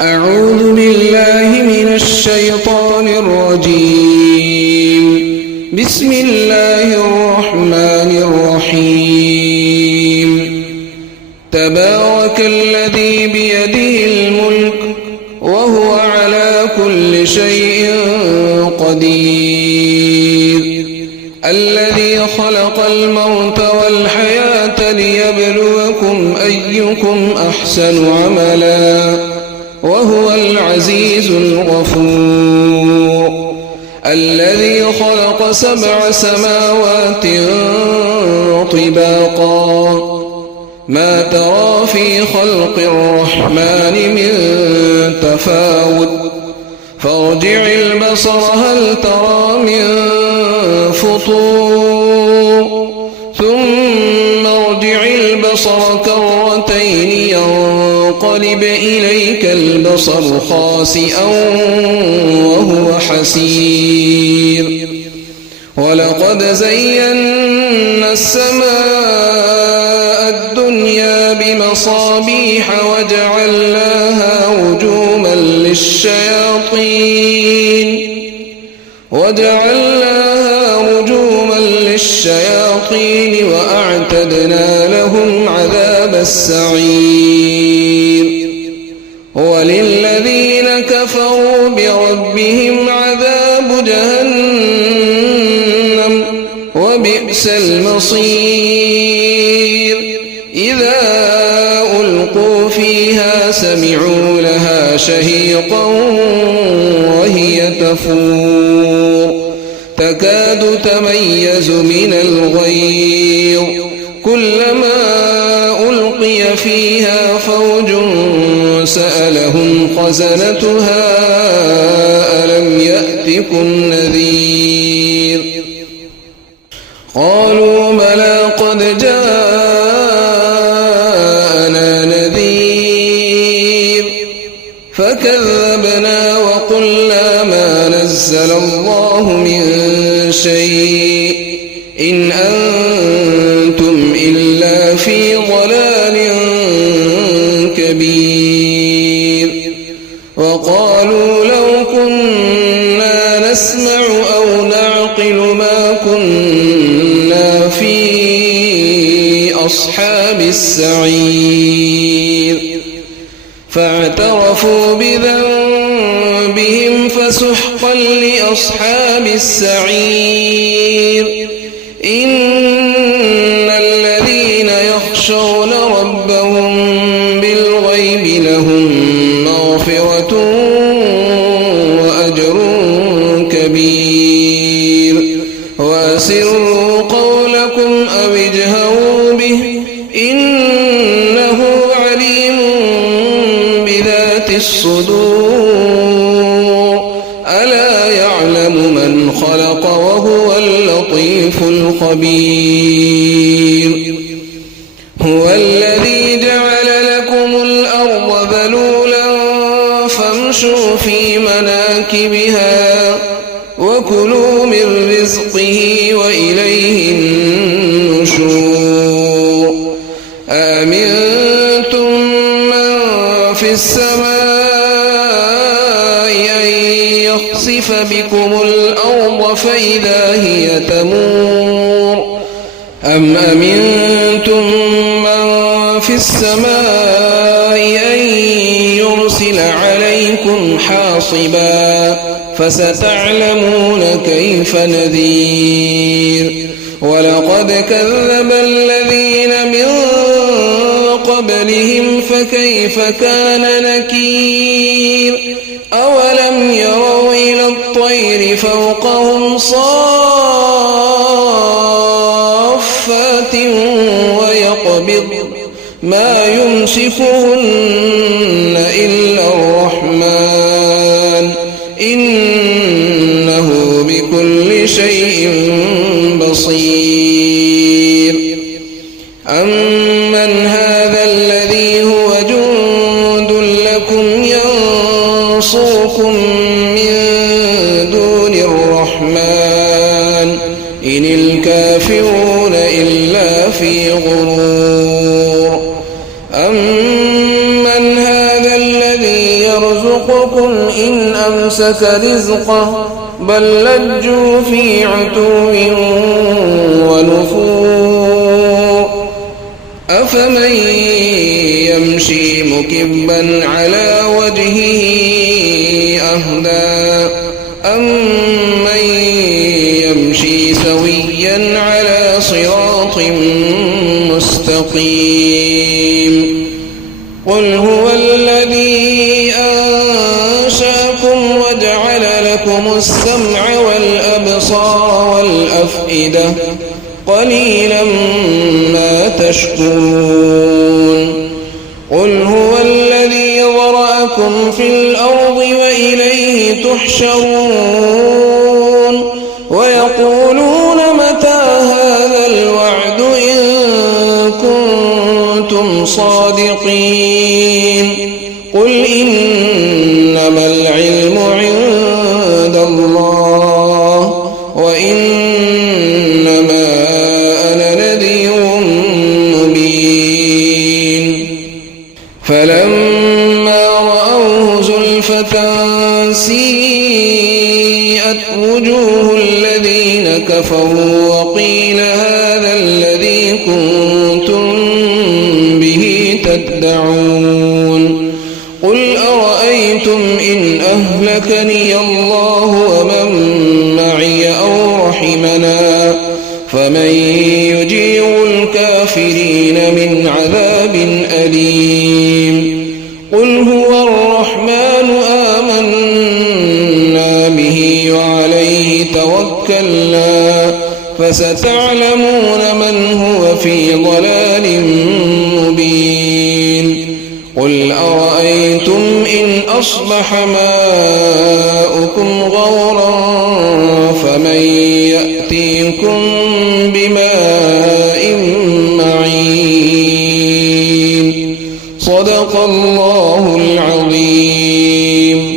أعوذ بالله من الشيطان الرجيم. بسم الله الرحمن الرحيم. تبارك الذي بيده الملك وهو على كل شيء قدير. الذي خلق الموت والحياة ليبلوكم أيكم أحسن عملا وهو العزيز الغفور. الذي خلق 7 سماوات طباقا ما ترى في خلق الرحمن من تفاوت فارجع البصر هل ترى من فطور ثم ارجع البصر كرتين ينقلب إليك البصر خاسئا وهو حسير. ولقد زينا السماء الدنيا بمصابيح وجعلناها رجوما للشياطين وأعتدنا لهم عذاب السعير. وللذين كفروا بربهم عذاب جهنم وبئس المصير. إذا ألقوا فيها سمعوا لها شهيقا وهي تفور تكاد تميز من الغيظ كلما ألقي فيها فوج سألهم خزنتها ألم يأتكم نذير. قالوا بلى قد جاءنا نذير فكذبنا وقلنا ما نزل الله من شيء إن أنتم إلا في ضلال كبير. وقالوا لو كنا نسمع أو نعقل ما كنا في أصحاب السعير. فاعترفوا بذنبهم فسحقا لأصحاب السعير. إن الذين يخشون ربهم بالغيب لهم مغفرة وأجر كبير. وأسروا قولكم أو اجهروا به إنه عليم بذات الصدور. ألا يعلم من خلق وهو اللطيف الخبير. هو الذي جعل لكم الأرض ذلولا فامشوا في مناكبها وكلوا من رزقه وإليه النشور. آمنتم من في السماء أن يخسف بكم الأرض فإذا هي تمور أم أمنتم من في السماء أن يرسل عليكم حاصبا فستعلمون كيف نذير. ولقد كذب الذين من قبلهم فكيف كان نكير. أولم يروا إلى الطير فوقهم صافات ويقبض ما يمسكهن إلا الرحمن إنه بكل شيء بصير. أمن هذا الذي هو جند لكم ينصركم من دون الرحمن إن الكافرون إلا في غرور. أمن هذا الذي يرزقكم إن أمسك رزقه بل لجوا في عتو ونفور أفمن يمشي مكبا على وجهه أهدى أمن يمشي سويا على صراط مستقيم قل هو الذي أنشأكم وجعل لكم السمع والأبصار والأفئدة قليلا ما تشكرون قل هو الذي ذرأكم في الأرض وإليه تحشرون ويقولون متى هذا الوعد إن كنتم صادقين قل إنما العلم عند الله وإنما أنا نذير مبين فلما رأوه زلفة سيئت وجوه الذين كفروا وقيل هذا الذي كنتم به تدعون قل أرأيتم إن أهلكني الله ومن معي أو رحمنا فمن يجير الكافرين من عذاب أليم قل هو الرحمن آمنا به وعليه توكلنا فستعلمون من هو في ضلال مبين قل أرأيتم إن أصبح ماؤكم غورا فمن يأتيكم بماء معين صدق الله العظيم.